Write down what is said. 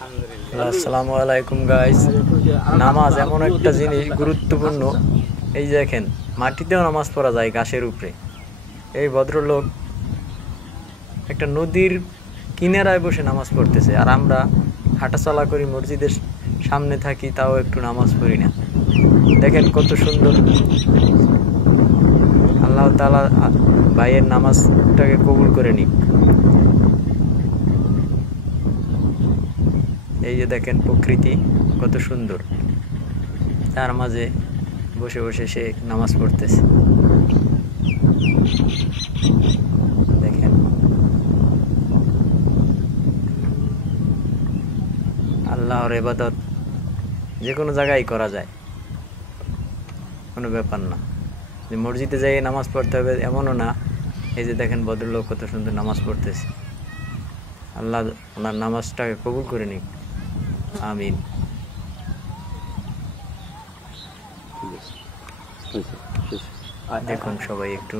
আসসালামু আলাইকুম গাইস। নামাজ এমন একটা জিনিস গুরুত্বপূর্ণ। এই দেখেন, মাটিতেও নামাজ পড়া যায়, ঘাসের উপরে। এই ভদ্রলোক একটা নদীর কিনারায় বসে নামাজ পড়তেছে, আর আমরা হাঁটাচলা করি, মসজিদের সামনে থাকি, তাও একটু নামাজ পড়ি না। দেখেন কত সুন্দর। আল্লাহ তাআলা ভাইয়ের নামাজটাকে কবুল করে নিক। এই যে দেখেন প্রকৃতি কত সুন্দর, তার মাঝে বসে বসে সে নামাজ পড়তেছে। দেখেন, আল্লাহর ইবাদত যে কোনো জায়গায় করা যায়, কোনো ব্যাপার না যে মসজিদে যাই নামাজ পড়তে হবে এমনও না। এই যে দেখেন ভদ্রলোক কত সুন্দর নামাজ পড়তেছে। আল্লাহ ওনার নামাজটাকে কবুল করে নিক, আমিন। দেখুন সবাই একটু।